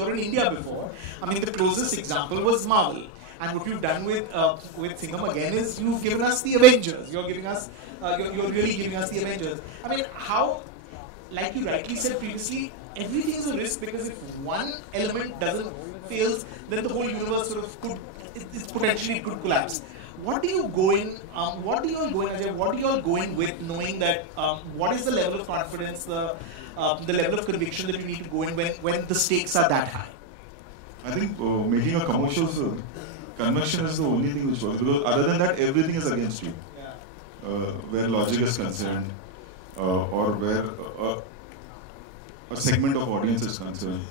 or in India before. I mean, the closest example was Marvel. And what you've done with Singham again is you've given us the Avengers. You're giving us, you're really giving us the Avengers. I mean, how, like you rightly said previously, everything is a risk because if one element doesn't fails, then the whole universe sort of could, it potentially could collapse. What do you go in? What do you all go in? Ajay, what do you all go in with, knowing that what is the level of confidence, the level of conviction that you need to go in when the stakes are that high? I think making a commercial film, conviction is the only thing which works. Because other than that, everything is against you. Where logic is concerned, or where a segment of audience is concerned.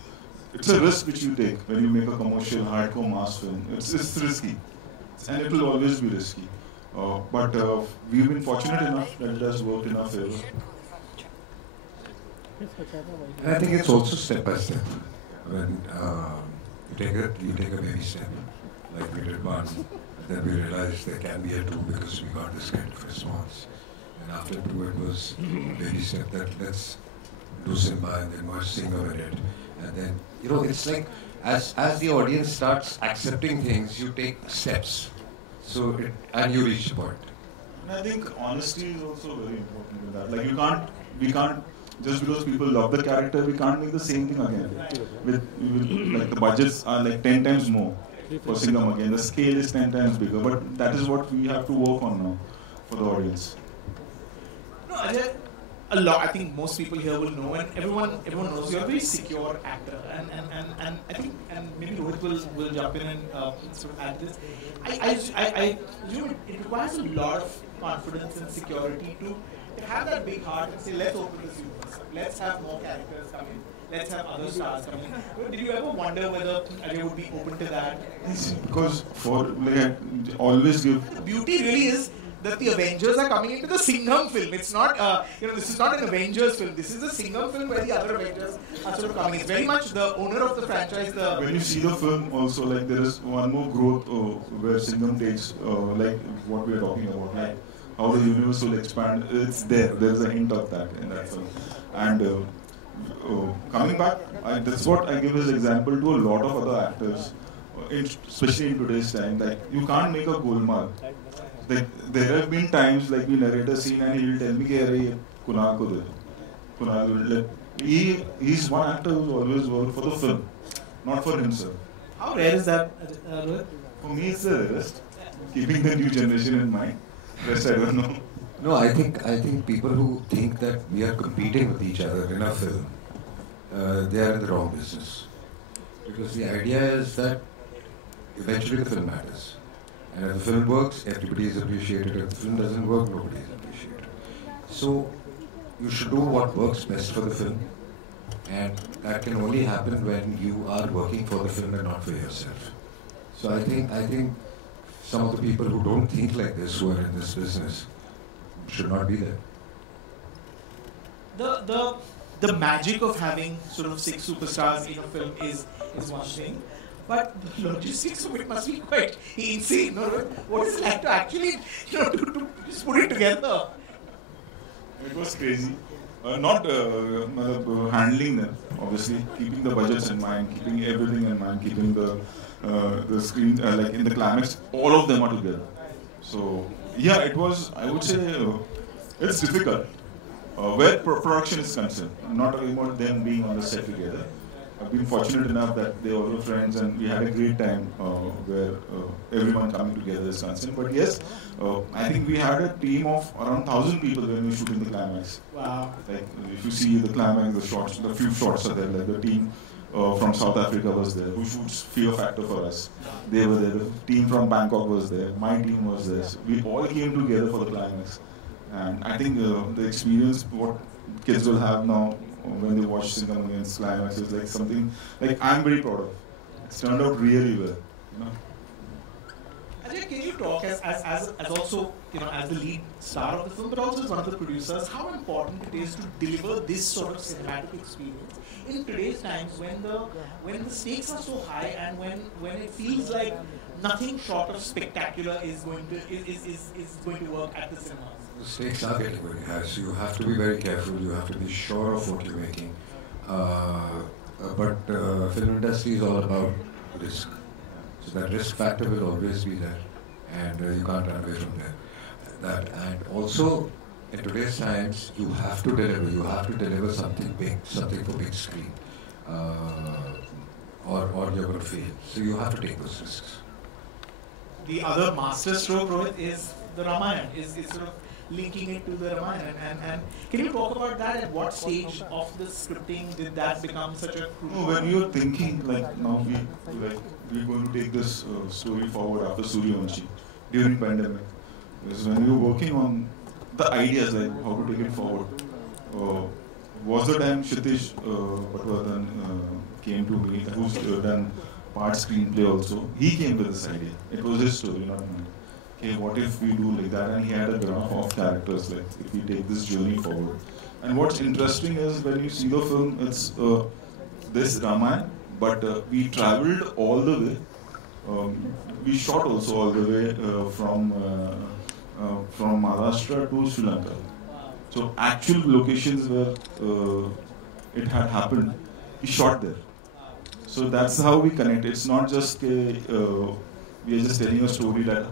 It's a risk which you take when you make a commercial, hardcore mass film. It's risky. And it will always be risky. But we've been fortunate enough that it has worked in our favor. And I think it's also step by step. When you take a baby step, like we did one, then we realized there can be a two because we got this kind of response. And after two, it was baby step that let's do Simba and then merge Singham in it. And then, it's like as the audience starts accepting things, you take steps. And you reach the point. And I think honesty is also very important with that. Like we can't, just because people love the character, we can't make the same thing again. Like the budgets are like 10 times more for Singham again. The scale is 10 times bigger, but that is what we have to work on now for the audience. No, Ajay, a lot. I think most people here will know, and everyone knows you're a very secure actor, and I think, and maybe Rohit will jump in and sort of add this. I it requires a lot of confidence and security to have that big heart and say, let's open this universe, let's have more characters come in, let's have other stars come in. Did you ever wonder whether Ajay would be open to that? Because I always give. The beauty really is that the Avengers are coming into the Singham film. It's not, this is not an Avengers film. This is a Singham film where the other Avengers are sort of coming. It's very much the owner of the franchise. When you see the film also, like there is one more growth where Singham takes, like what we are talking about, like how the universe will expand. It's there. There's a hint of that in that film. And coming back, that's what I give as example to a lot of other actors, especially in today's time. Like you can't make a golmaal. There have been times like we narrate a scene and he'll tell me that Kunal ko de. Kunal will he's one actor who's always worked for the film, not for himself. How rare is that, Rohit? For me, it's the rarest. Keeping the new generation in mind. Rest I don't know. No, I think people who think that we are competing with each other in a film, they are in the wrong business. Because the idea is that eventually the film matters. And if the film works, everybody is appreciated. If the film doesn't work, nobody is appreciated. So you should do what works best for the film. And that can only happen when you are working for the film and not for yourself. So I think some of the people who don't think like this, who are in this business, should not be there. The magic of having sort of 6 superstars in a film is one thing. But the logistics of it must be quite insane. No? What is it like to actually, to just put it together? It was crazy. Not handling them, obviously, keeping the budgets in mind, keeping everything in mind, keeping the screen, like in the climax, all of them are together. So, yeah, it was, I would say, it's difficult. Where production is concerned, I'm not talking about them being on the set together. I've been fortunate enough that they all were friends and we had a great time where everyone coming together is concerned. But yes, I think we had a team of around 1,000 people when we were shooting the climax. Wow. Like if you see the climax, the shots, the few shots are there. Like the team from South Africa was there, who shoots Fear Factor for us. They were there. The team from Bangkok was there. My team was there. So we all came together for the climax. And I think the experience what kids will have now when they watch Singham against climax is like something like I'm very proud of. It's turned out really well. Ajay, can you talk as also as the lead star of the film, but also as one of the producers, how important it is to deliver this sort of cinematic experience in today's times when the stakes are so high and when it feels like nothing short of spectacular is going to work at the cinemas. The stakes are getting very high, so you have to be very careful, you have to be sure of what you're making. but film industry is all about risk. So that risk factor will always be there, and you can't run away from there. That and also in today's times, you have to deliver. You have to deliver something big, something for big screen, or you're going to fail. So you have to take those risks. The other master stroke, Rohit, is the Ramayana. Is sort of linking it to the Ramayana. And can you talk about that? At what stage of the scripting did that become such a crucial? No, when you're thinking like now we're going to take this story forward after Suryavanshi during pandemic. Because when we were working on the ideas like how to take it forward, was the time Shetish Patwardhan came to me, who's done part screenplay also. He came with this idea. It was his story, not mine. Okay, what if we do like that? And he had a graph of characters, like if we take this journey forward. And what's interesting is when you see the film, it's this Ramayana, but we traveled all the way. We shot also all the way from Maharashtra to Sri Lanka. So actual locations where it had happened, we shot there. So that's how we connect. It's not just we are just telling a story that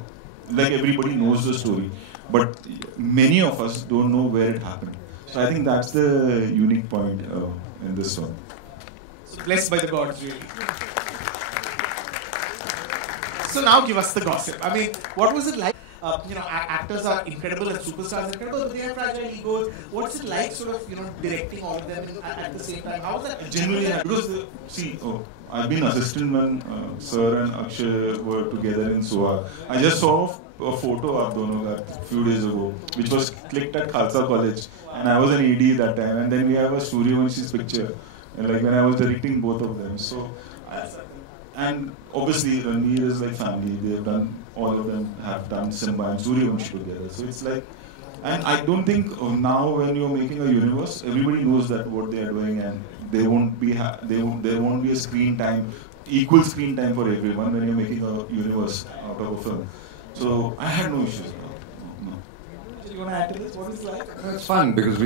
like everybody knows the story, but many of us don't know where it happened. So I think that's the unique point in this one. So blessed by the gods, really. So now give us the gossip. I mean, what was it like? Actors are incredible and superstars are incredible, but they have fragile egos. What's it like, sort of, directing all of them at the same time? How was that? Genuinely, because I've been assistant when Sir and Akshay were together in Soha. I just saw a photo of them a few days ago, which was clicked at Khalsa College, and I was an AD that time. And then we have a Suryavansh's picture, and like when I was directing both of them. So, and obviously Ranveer is like family. They've done, all of them have done Simba and Suryavanshi together. So it's like, and I don't think now when you're making a universe, everybody knows that what they are doing, and there won't be a screen time, equal screen time for everyone when you're making a universe out of a film. So I had no issues. No. Do you want to add to this? What is it like? It's fun because we